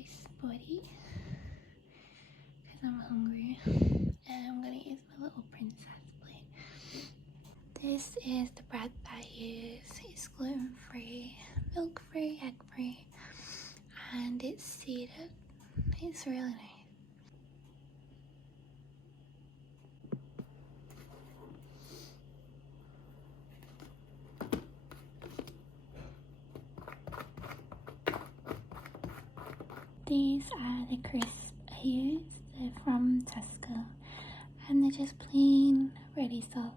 crisp body because I'm hungry, and I'm gonna use my little princess plate. This is the bread that I use. It's gluten-free, milk-free, egg-free, and it's seeded. It's really nice. These are the crisps I use. They're from Tesco, and they're just plain ready salted.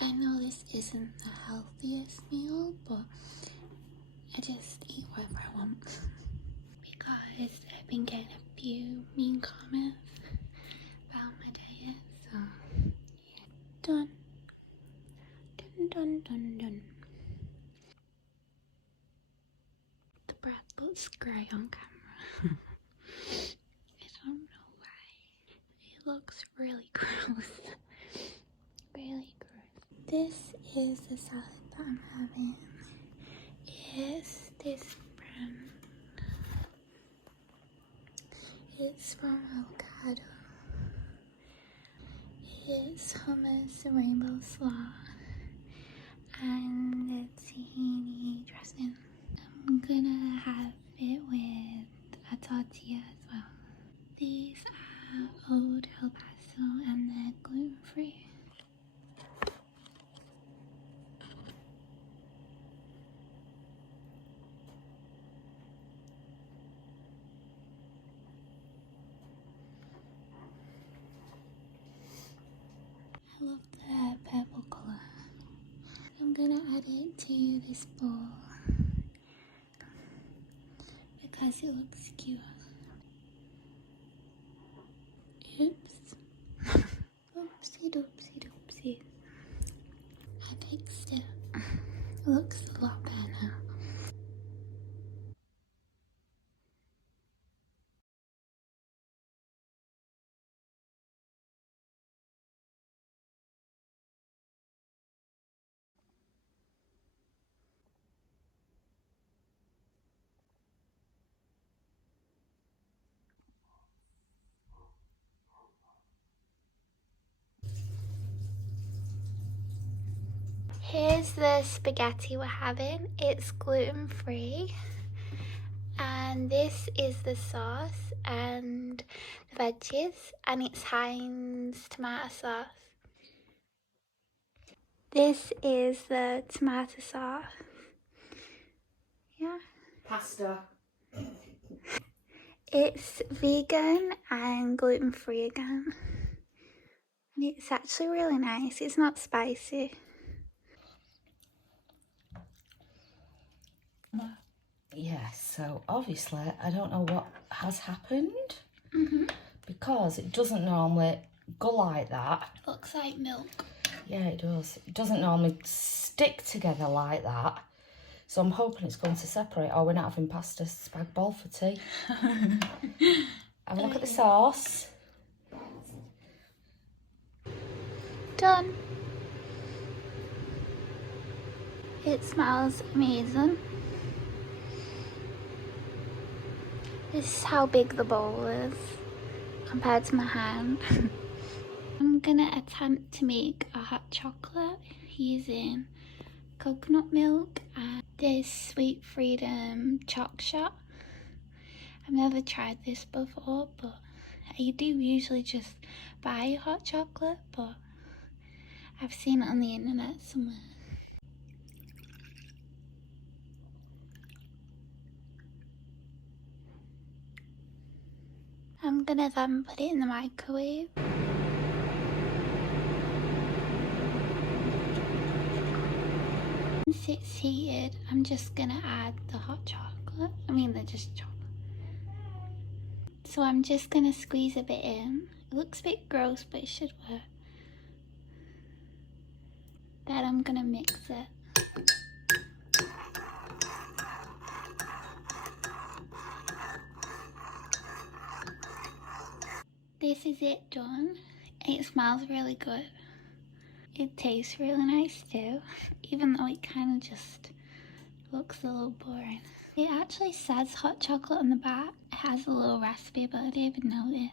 I know this isn't the healthiest meal, but I just eat whatever I want because I've been getting a few mean comments about my diet, so yeah. Done. Done, done, done, done. The bread looks grey on camera. I don't know why. It looks really gross. Really gross. This is the salad that I'm having. It's this brand. It's from avocado. It's hummus, rainbow slaw, and the tahini dressing. I'm gonna have it with a tortilla as well. These are Old El Paso and they're gluten-free. I love the purple colour. I'm gonna add it to this bowl because it looks cute. Oops. Oopsie doopsie doopsie. I fixed it. It looks a lot better now. Here's the spaghetti we're having. It's gluten-free. And this is the sauce and the veggies, and it's Heinz tomato sauce. This is the tomato sauce. Yeah. Pasta. It's vegan and gluten-free again. And it's actually really nice. It's not spicy. Yes, so obviously I don't know what has happened because it doesn't normally go like that. Looks like milk. Yeah, it does. It doesn't normally stick together like that. So I'm hoping it's going to separate. Oh, we're not having pasta spag bol for tea. Have a look at the sauce. Done. It smells amazing. This is how big the bowl is compared to my hand. I'm gonna attempt to make a hot chocolate using coconut milk and this Sweet Freedom Choc Shot. I've never tried this before, but I do usually just buy hot chocolate, but I've seen it on the internet somewhere. I'm gonna then put it in the microwave. Once it's heated, I'm just gonna add the hot chocolate. They're just chocolate. So I'm just gonna squeeze a bit in. It looks a bit gross, but it should work. Then I'm gonna mix it. This is it done. It smells really good. It tastes really nice too, even though it kind of just looks a little boring. It actually says hot chocolate on the back. It has a little recipe, but I didn't even know this.